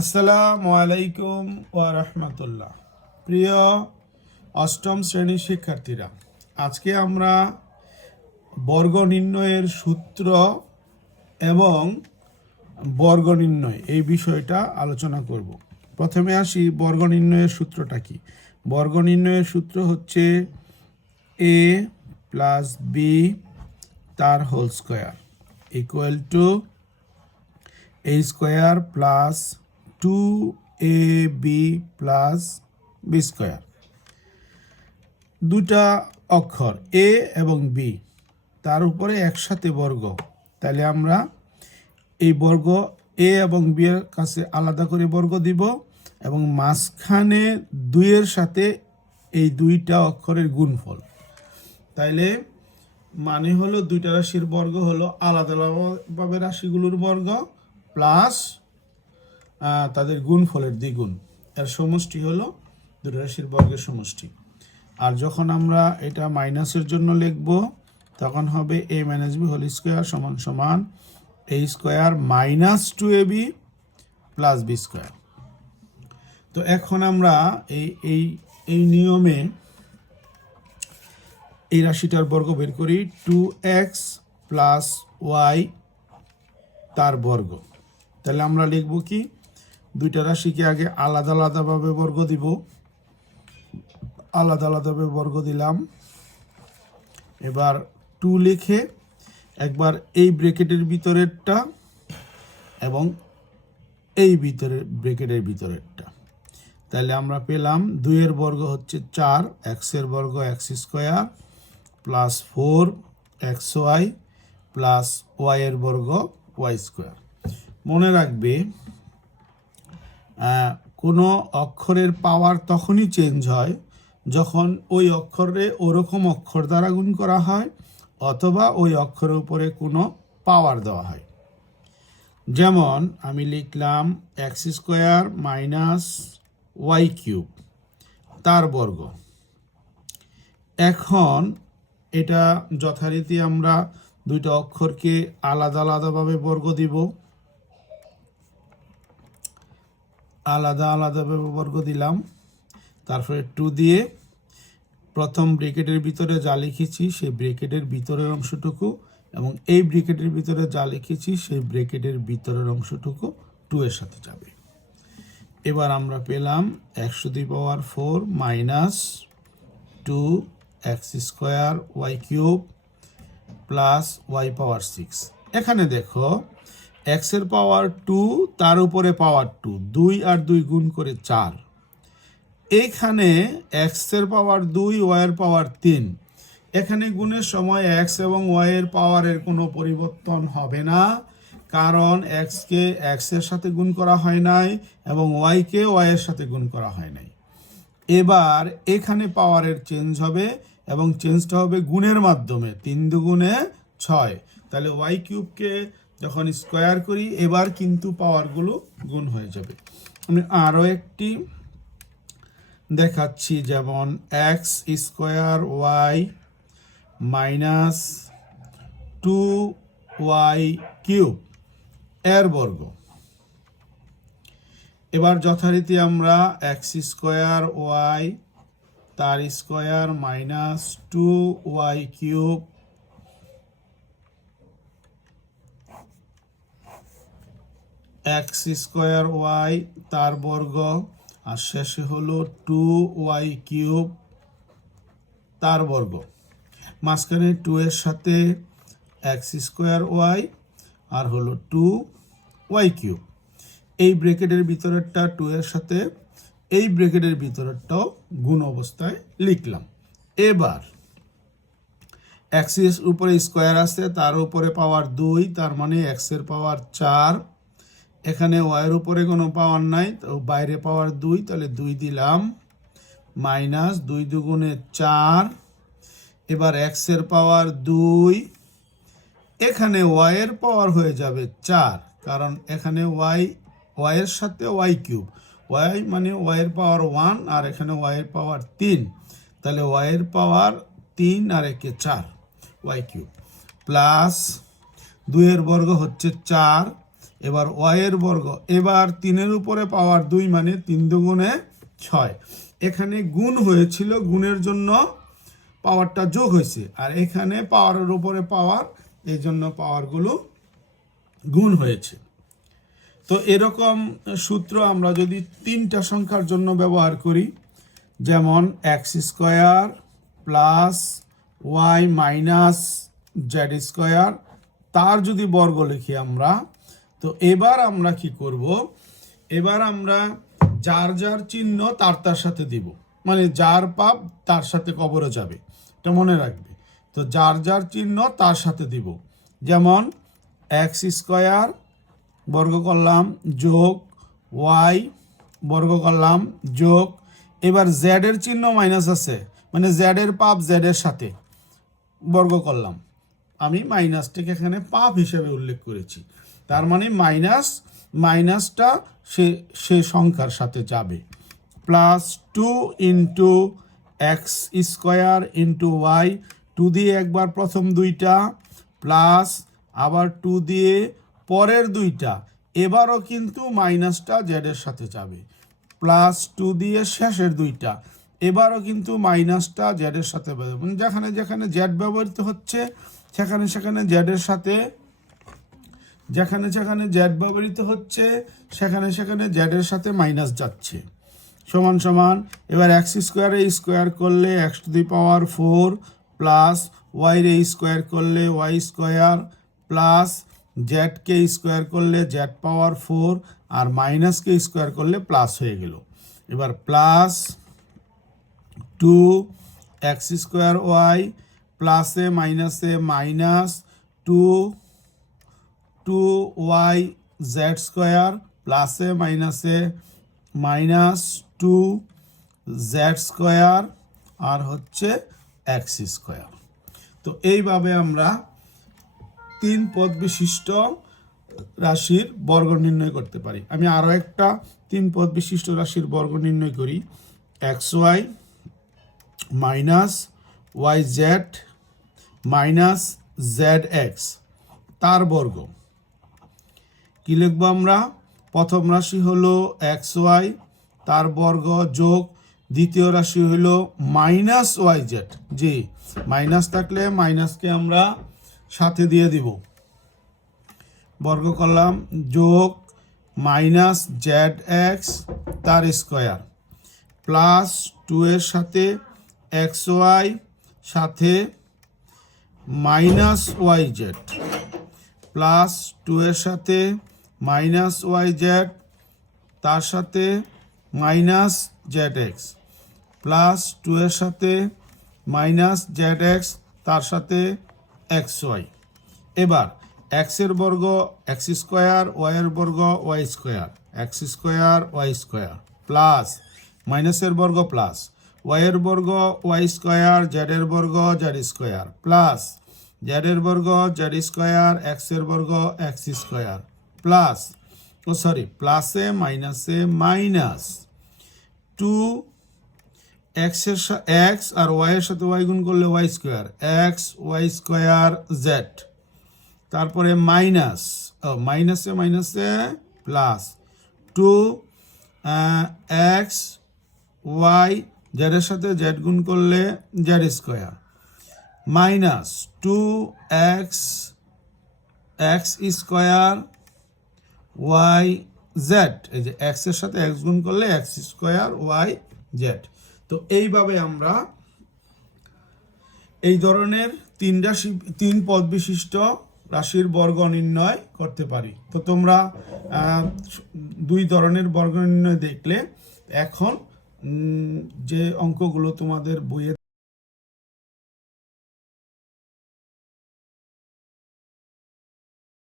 আসসালামু আলাইকুম ওয়া রাহমাতুল্লাহ। প্রিয় অষ্টম শ্রেণীর শিক্ষার্থীরা, আজকে আমরা বর্গ নির্ণয়ের সূত্র এবং বর্গ নির্ণয় এই বিষয়টা আলোচনা করব। প্রথমে আসি বর্গ নির্ণয়ের সূত্রটা কি। বর্গ নির্ণয়ের সূত্র হচ্ছে a প্লাস বি তার whole square equal to a square plus 2ab plus b square. দুটা অক্ষর এ এবং বি, তার উপরে একসাথে বর্গ। তাহলে আমরা এই বর্গ এ এবং বি এর কাছে আলাদা করে বর্গ দিব এবং মাঝখানে দুইয়ের সাথে এই দুইটা অক্ষরের গুণফল। তাইলে মানে হলো দুইটা রাশির বর্গ হলো আলাদা আলাদাভাবে রাশিগুলোর বর্গ প্লাস তাদের গুণফলের দ্বিগুণ, এর সমষ্টি হলো দুটো রাশির বর্গের সমষ্টি। আর যখন আমরা এটা মাইনাসের জন্য লিখব তখন হবে a minus b whole square সমান সমান a square minus 2ab plus b square. তো এখন আমরা এই নিয়মে এই রাশিটার বর্গ বের করি। 2x প্লাস ওয়াই তার বর্গ। তাহলে আমরা লিখব কি, দুইটা রাশিকে আগে আলাদা আলাদাভাবে বর্গ দিব, আলাদা আলাদাভাবে বর্গ দিলাম। এবার 2 লিখে একবার এই ব্র্যাকেটের ভিতরেরটা এবং এই ব্র্যাকেটের ভিতরেরটা। তাহলে আমরা পেলাম 2 এর বর্গ হচ্ছে 4, x এর বর্গ x square plus 4xy plus y এর বর্গ y স্কোয়ার। মনে রাখবে কোনো অক্ষরের পাওয়ার তখনই চেঞ্জ হয় যখন ওই অক্ষরে ওরকম অক্ষর দ্বারা গুণ করা হয় অথবা ওই অক্ষরের উপরে কোনো পাওয়ার দেওয়া হয়। যেমন আমি লিখলাম x square minus y cube তার বর্গ। এখন এটা যথারীতি আমরা দুইটা অক্ষরকে আলাদা আলাদাভাবে বর্গ দিব, আলাদা আলাদাভাবে বর্গ দিলাম। তারপরে 2 দিয়ে প্রথম ব্র্যাকেটের ভিতরে যা লিখেছি সেই ব্র্যাকেটের ভিতরের অংশটুকু এবং এই ব্র্যাকেটের ভিতরে যা লিখেছি সেই ব্র্যাকেটের ভিতরের অংশটুকু 2 এর সাথে যাবে। এবার আমরা পেলাম x⁴ minus 2x square Y cube plus Y power 6। এখানে দেখো x এর পাওয়ার 2 তার উপরে পাওয়ার 2, 2 আর 2 গুণ করে 4। এখানে x এর পাওয়ার 2 y এর পাওয়ার 3। এখানে গুণের সময় x এবং y এর পাওয়ারের কোনো পরিবর্তন হবে না, কারণ x কে x এর সাথে গুণ করা হয় নাই এবং y কে y এর সাথে গুণ করা হয় নাই। এবার এখানে পাওয়ারের চেঞ্জ হবে এবং চেঞ্জটা হবে গুণের মাধ্যমে, 3 দুগুণে 6। তাহলে ওয়াই কিউবকে যখন স্কোয়ার করি এবার কিন্তু পাওয়ারগুলো গুণ হয়ে যাবে। আমি আরও একটি দেখাচ্ছি, যেমন x square y minus 2y cube এর বর্গ। এবার যথারীতি আমরা এক্স স্কোয়ার ওয়াই তার square minus 2y cube x square y তার বর্গ আর শেষে হলো 2y কিউব তার বর্গ। মাঝখানে 2 এর সাথে এক্স স্কোয়ার ওয়াই আর হলো 2y কিউব। এই ব্র্যাকেটের ভিতরেরটা 2 এর সাথে এই ব্র্যাকেটের ভিতরেরটাও গুণ অবস্থায় লিখলাম। এবার এক্স এর উপরে স্কোয়ার আছে, তার উপরে পাওয়ার 2, তার মানে এক্স এর পাওয়ার 4। এখানে ওয়াইয়ের উপরে কোনো পাওয়ার নাই, তো বাইরে পাওয়ার 2, তাহলে 2 দিলাম মাইনাস 2 দুগুণে 4। এবার এক্স এর পাওয়ার 2, এখানে ওয়াইয়ের পাওয়ার হয়ে যাবে 4, কারণ এখানে ওয়াইয়ের সাথে ওয়াই কিউব, ওয়াই মানে ওয়াইয়ের পাওয়ার 1 আর এখানে ওয়াইয়ের পাওয়ার 3, তাহলে ওয়াইয়ের পাওয়ার 3 আর একে 4 ওয়াই কিউব প্লাস 2 এর বর্গ হচ্ছে 4, এবার ওয়াই এর বর্গ, এবার 3-এর উপরে পাওয়ার 2 মানে 3 দুগুণে 6। এখানে গুণ হয়েছিল, গুণের জন্য পাওয়ারটা যোগ হয়েছে, আর এখানে পাওয়ারের উপরে পাওয়ার, এই জন্য পাওয়ারগুলো গুণ হয়েছে। তো এরকম সূত্র আমরা যদি 3টা সংখ্যার জন্য ব্যবহার করি, যেমন x square plus y minus z square, তার যদি বর্গ লিখি আমরা, তো এবার আমরা কি করব, এবার আমরা যার যার চিহ্ন তার তার সাথে দিব, মানে যার পাপ তার সাথে কবরে যাবে, এটা মনে রাখবে। তো যার যার চিহ্ন তার সাথে দিব, যেমন এক্স স্কোয়ার বর্গ করলাম যোগ ওয়াই বর্গ করলাম যোগ, এবার জেড এর চিহ্ন মাইনাস আছে, মানে জেড এর পাপ জেড এর সাথে বর্গ করলাম, আমি মাইনাসটাকে এখানে পাপ হিসেবে উল্লেখ করেছি, তার মানে মাইনাসটা সে সংখ্যার সাথে যাবে। Plus 2 into x square into y, 2 দিয়ে একবার প্রথম দুইটা, প্লাস আবার 2 দিয়ে পরের দুইটা, এবারও কিন্তু মাইনাসটা জেডের সাথে যাবে, প্লাস 2 দিয়ে শেষের দুইটা, এবারও কিন্তু মাইনাসটা জেডের সাথে যাবে, মানে যেখানে যেখানে জেড ব্যবহৃত হচ্ছে সেখানে সেখানে জেডের সাথে, যেখানে যেখানে জেড ব্যবহৃত হচ্ছে সেখানে সেখানে জেডের সাথে মাইনাস যাচ্ছে। সমান সমান, এবার এক্স স্কোয়ারে স্কোয়ার করলে x to the power 4 plus y রে স্কোয়ার করলে ওয়াই স্কোয়ার প্লাস জেডকে স্কোয়ার করলে জেড পাওয়ার 4 আর মাইনাসকে স্কোয়ার করলে প্লাস হয়ে গেল। এবার প্লাস 2 এক্স স্কোয়ার ওয়াই প্লাসে মাইনাসে মাইনাস 2 ওয়াই জেড স্কোয়ার প্লাসে মাইনাসে মাইনাস 2 জেড স্কোয়ার আর হচ্ছে এক্স স্কোয়ার। তো এইভাবে আমরা 3 পদ বিশিষ্ট রাশির বর্গ নির্ণয় করতে পারি। আমি আরও একটা 3 পদ বিশিষ্ট রাশির বর্গ নির্ণয় করি, x y minus y z minus z x তার বর্গ। কি লিখব আমরা? প্রথম রাশি হলো এক্স ওয়াই তার বর্গ যোগ দ্বিতীয় রাশি হলো মাইনাস ওয়াই জেড, জি মাইনাস থাকলে মাইনাসকে আমরা সাথে দিয়ে দিব, বর্গ করলাম যোগ মাইনাস জেড এক্স তার স্কোয়ার প্লাস 2 এর সাথে এক্স ওয়াই সাথে মাইনাস ওয়াই জেড প্লাস 2 এর সাথে মাইনাস ওয়াই জেড তার সাথে মাইনাস জেড এক্স প্লাস 2 এর সাথে মাইনাস জেড এক্স তার সাথে এক্স ওয়াই। এবার এক্স এর বর্গ এক্স স্কোয়ার, ওয়াই এর বর্গ y square, x square y square plus মাইনাসের বর্গ প্লাস ওয়াই এর বর্গ ওয়াই স্কোয়ার, জেড এর বর্গ জেড স্কোয়ার প্লাস জেড এর বর্গ জেড স্কোয়ার, এক্স এর বর্গ এক্স স্কোয়ার প্লাস প্লাসে মাইনাসে মাইনাস 2 এক্স আর ওয়াই এর সাথে ওয়াই গুণ করলে y square, x y square z, তারপরে মাইনাসে মাইনাসে প্লাস 2 এক্স ওয়াই জেডের সাথে জেড গুণ করলে z square minus 2 x x square y z, এই যে এক্স এর সাথে এক্স গুণ করলে এক্স স্কোয়ার ওয়াই জেড। তো এইভাবে আমরা এই ধরনের 3 পদ বিশিষ্ট রাশির বর্গ নির্ণয় করতে পারি। তো তোমরা 2 ধরনের বর্গ নির্ণয় দেখলে, এখন যে অঙ্কগুলো তোমাদের বইয়ে